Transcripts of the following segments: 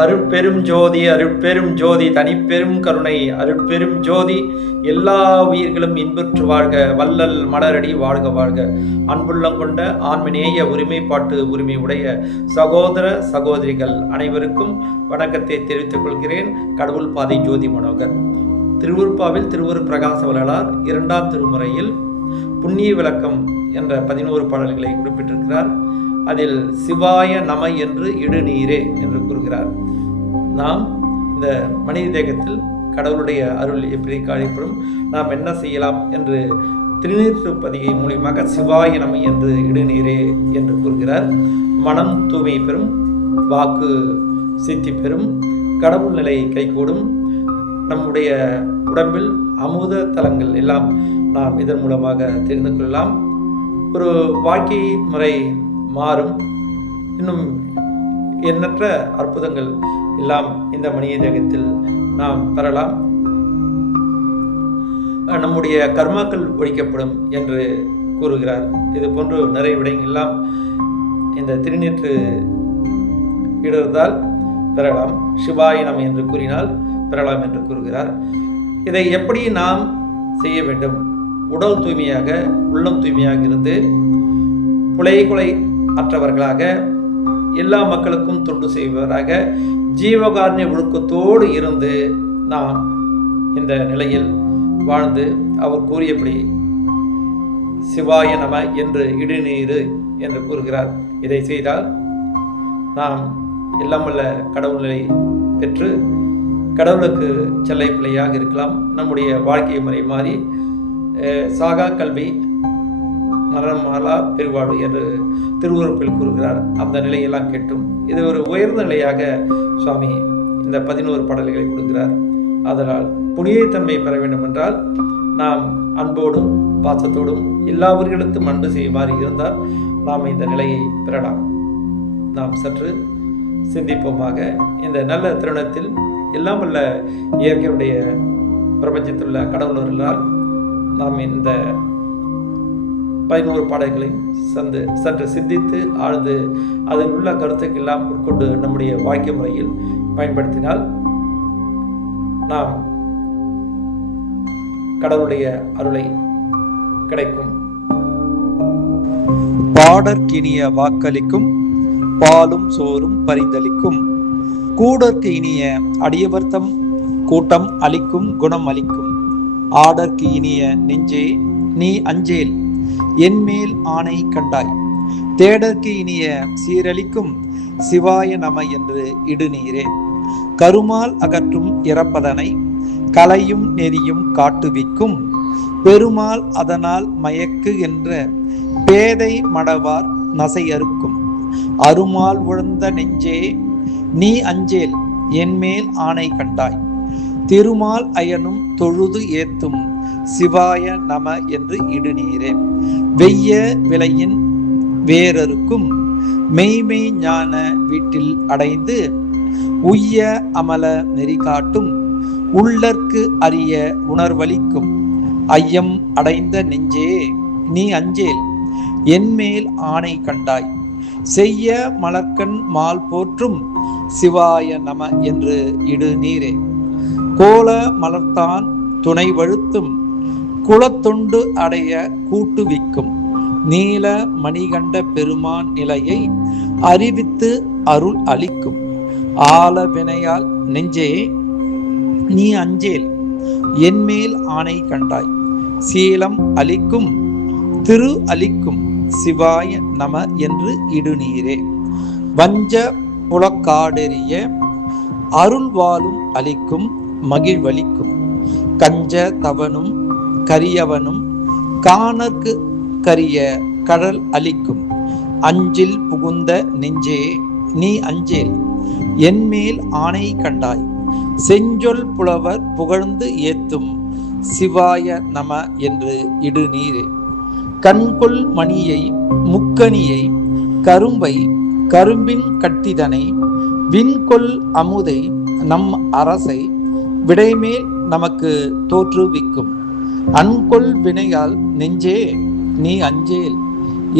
அருட்பெரும் ஜோதி அருட்பெரும் ஜோதி தனிப்பெரும் கருணை அருட்பெரும் ஜோதி எல்லா உயிர்களும் இன்புற்று வாழ்க வள்ளல் மலரடி வாழ்க வாழ்க. அன்புள்ளம் கொண்ட ஆன்மநேய உரிமைப்பாட்டு உரிமை உடைய சகோதர சகோதரிகள் அனைவருக்கும் வணக்கத்தை தெரிவித்துக் கொள்கிறேன். கடவுள் பாதை ஜோதி மனோகர். திருவுருப்பாவில் திருவுரு பிரகாச வள்ளலார் 2ஆம் திருமுறையில் புண்ணிய விளக்கம் என்ற 11 பாடல்களை குறிப்பிட்டிருக்கிறார். அதில் சிவாய நம என்று இடுநீரே என்று கூறுகிறார். நாம் இந்த மனித தேகத்தில் கடவுளுடைய அருள் எப்படி காணப்படும், நாம் என்ன செய்யலாம் என்று திருநீற்றுப்பதிகை மூலியமாக சிவாய நம என்று இடுநீரே என்று கூறுகிறார். மனம் தூய்மை பெறும், வாக்கு சித்தி பெறும், கடவுள் நிலை கைகூடும், நம்முடைய உடம்பில் அமுத தலங்கள் எல்லாம் நாம் இதன் மூலமாக தெரிந்து கொள்ளலாம். ஒரு வாழ்க்கை முறை மாறும். இன்னும் எண்ணற்ற அற்புதங்கள் எல்லாம் இந்த மனித தேகத்தில் நாம் பெறலாம். நம்முடைய கர்மாக்கள் ஒழிக்கப்படும் என்று கூறுகிறார். இது போன்று நிறைய விடயங்கள் எல்லாம் இந்த திருநீற்று இடர்தால் பெறலாம். சிவாய நம என்று கூறினால் பெறலாம் என்று கூறுகிறார். இதை எப்படி நாம் செய்ய வேண்டும்? உடல் தூய்மையாக, உள்ளம் தூய்மையாக இருந்து கொலை அற்றவர்களாக, எல்லா மக்களுக்கும் தொண்டு செய்வராக, ஜீவகாருண்ய ஒழுக்கத்தோடு இருந்து நாம் இந்த நிலையில் வாழ்ந்து அவர் கூறியபடி சிவாய நம என்று இடுநீரு என்று கூறுகிறார். இதை செய்தால் நாம் எல்லாம் வல்ல கடவுள் நிலை பெற்று கடவுளுக்கு செல்லை பிள்ளையாக இருக்கலாம். நம்முடைய வாழ்க்கை முறை மாறி சாகா கல்வி மரணமாலா பெருவாழ்வு என்று திருவுருப்பில் கூறுகிறார். அந்த நிலையெல்லாம் கேட்டும் இது ஒரு உயர்ந்த நிலையாக சுவாமி இந்த 11 பாடல்களை கொடுக்கிறார். அதனால் புனிதத்தன்மை பெற வேண்டும் என்றால் நாம் அன்போடும் பாசத்தோடும் எல்லாவர்களுக்கும் அன்பு செய்யுமாறு இருந்தால் நாம் இந்த நிலையை பெறலாம். நாம் சற்று சிந்திப்போமாக. இந்த நல்ல தருணத்தில் எல்லாம் வல்ல இயற்கையுடைய பிரபஞ்சத்தில் உள்ள கடவுளர்களால் நாம் இந்த 11 பாடல்களையும் சற்று சிந்தித்து ஆழ்ந்து அதில் உள்ள கருத்துக்கள் எல்லாம் உட்கொண்டு நம்முடைய வாழ்க்கை முறையில் பயன்படுத்தினால் நாம் கடவுளுடைய அருளை கிடைக்கும். பாடற்கினிய வாக்களிக்கும், பாலும் சோறும் பரிந்தளிக்கும், கூடற்கு இனிய அடியவர்த்தம் கூட்டம் அளிக்கும் குணம் அளிக்கும், ஆடற்கு இனிய நெஞ்சே நீ அஞ்சேல் என்மேல் ஆணை கண்டாய், தேடற்கு இனிய சீரளிக்கும் சிவாய நம என்று இடுநீரே, கருமால் அகற்றும் இறப்பதனை கலையும் நெறியும் காட்டுவிக்கும், பெருமாள் அதனால் மயக்கு என்ற பேதை மடவார் நசையறுக்கும், அருமால் உழந்த நெஞ்சே நீ அஞ்சேல் என்மேல் ஆணை கண்டாய், திருமால் அயனும் தொழுது ஏத்தும் சிவாய நம என்று இடுநீரே, வெய்ய விலையின் வேறருக்கும் மெய்மை ஞான வீட்டில் அடைந்து உய்ய அமல நெறி காட்டும், உள்ளற்கு அரிய உணர்வளிக்கும், ஐயம் அடைந்த நெஞ்சே நீ அஞ்சேல் என்மேல் ஆணை கண்டாய், செய்ய மலர்க்கண் மால் போற்றும் சிவாய நம என்று இடுநீரே, கோல மலர்த்தான் துணை வழுத்தும் குலத்தொண்டு அடைய கூட்டுவிக்கும், நீல மணிகண்ட பெருமான் நிலையை அறிவித்து அருள் அளிக்கும், ஆல வினையால் நெஞ்சே நீ அஞ்சேல் என்மேல் ஆணை கண்டாய், சீலம் அளிக்கும் திரு அளிக்கும் சிவாய நம என்று இடுநீரே, வஞ்ச புலக்காடெறிய அருள் வாழும் அளிக்கும் மகிழ்வளிக்கும், கஞ்ச தவனும் கரியவனும் காணற்கு கரிய கடல் அளிக்கும், அஞ்சில் புகுந்த நெஞ்சே நீ அஞ்சேல் என்மேல் ஆணை கண்டாய், செஞ்சொல் புலவர் புகழ்ந்து ஏத்தும் சிவாய நம என்று இடுநீரே, கண்கொள் மணியை முக்கணியை கரும்பை கரும்பின் கட்டிதனை விண்கொள் அமுதை நம் அரசை விடைமேல் நமக்கு தோற்றுவிக்கும், அன்கொள் வினையால் நெஞ்சே நீ அஞ்சேல்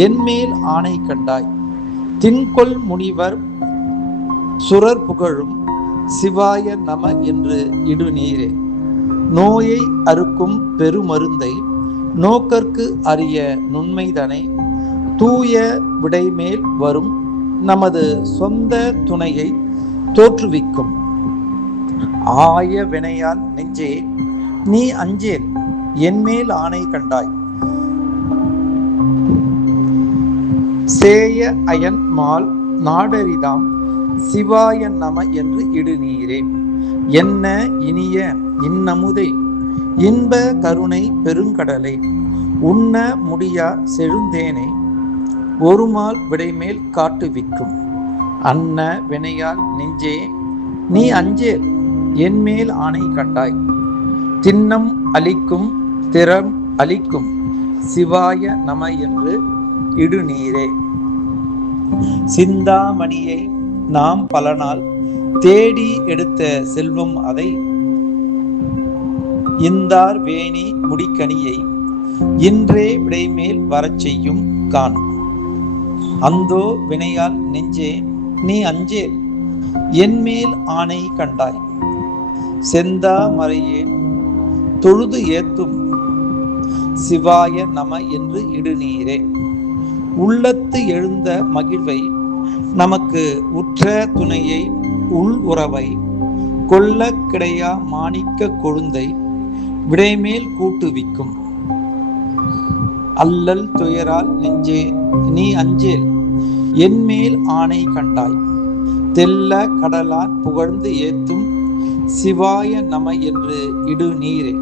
என்மேல் ஆணை கண்டாய், தின்கொள் முனிவர் சுரர் புகழும் சிவாய நம என்று இடுநீரே. நோயை அறுக்கும் பெருமருந்தை நோக்கற்கு அரிய நுண்மைதனை தூய விடைமேல் வரும் நமது சொந்த துணையை தோற்றுவிக்கும். ஆய வினையால் நெஞ்சே நீ அஞ்சேல் என்மேல் ஆணை கண்டாய். சேய அயன் மால் நாடரிதாம் சிவாய நம என்று இடுநீரே. என்ன இனிய இன்னமுதை இன்ப கருணை பெருங்கடலை உண்ண முடியா செழுந்தேனை ஒருமால் விடைமேல் காட்டுவிக்கும். அன்ன வினையால் நெஞ்சே நீ அஞ்சேல் என்மேல் ஆணை கண்டாய். திண்ணம் அளிக்கும் திறம் அளிக்கும் சிவாய நம என்று இடுநீரே. சிந்தாமணியை நாம் பல நாள் தேடி எடுத்த செல்வம் அதை இந்தார் வேணி முடிக்கணியை இன்றே விடைமேல் வரச் செய்யும் காணும். அந்தோ வினையால் நெஞ்சே நீ அஞ்சேல் என்மேல் ஆணை கண்டாய். செந்தா மறையேன் தொழுது ஏத்தும் சிவாய நம என்று இடுநீரே. உள்ளத்து எழுந்த மகிழ்வை நமக்கு உற்ற துணையை உள் உறவை கொல்ல கிடையா மாணிக்க கொழுந்தை விடைமேல் கூட்டுவிக்கும். அல்லல் துயரால் நெஞ்சே நீ அஞ்சேல் என்மேல் ஆணை கண்டாய். தெல்ல கடலான் புகழ்ந்து ஏத்தும் சிவாய நம என்று இடுநீரே.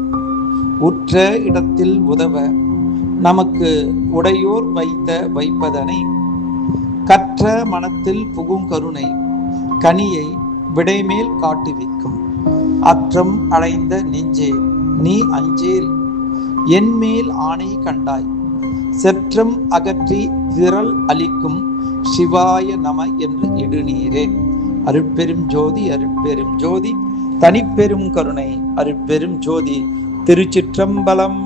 உற்ற இடத்தில் உதவ நமக்கு உடையோர் வைத்த வைப்பதனை கற்ற மனத்தில் புகும் கருணை கனியை விடைமேல் காட்டுவிக்கும். அற்றம் அடைந்த நெஞ்சே நீ அஞ்சேல் என்மேல் ஆணை கண்டாய். செற்றம் அகற்றி விரல் அளிக்கும் சிவாய நம என்று இடுநீரே. அருட்பெரும் ஜோதி அருட்பெரும் ஜோதி தனிப்பெரும் கருணை அருட்பெரும் ஜோதி. திருச்சிற்றம்பலம்.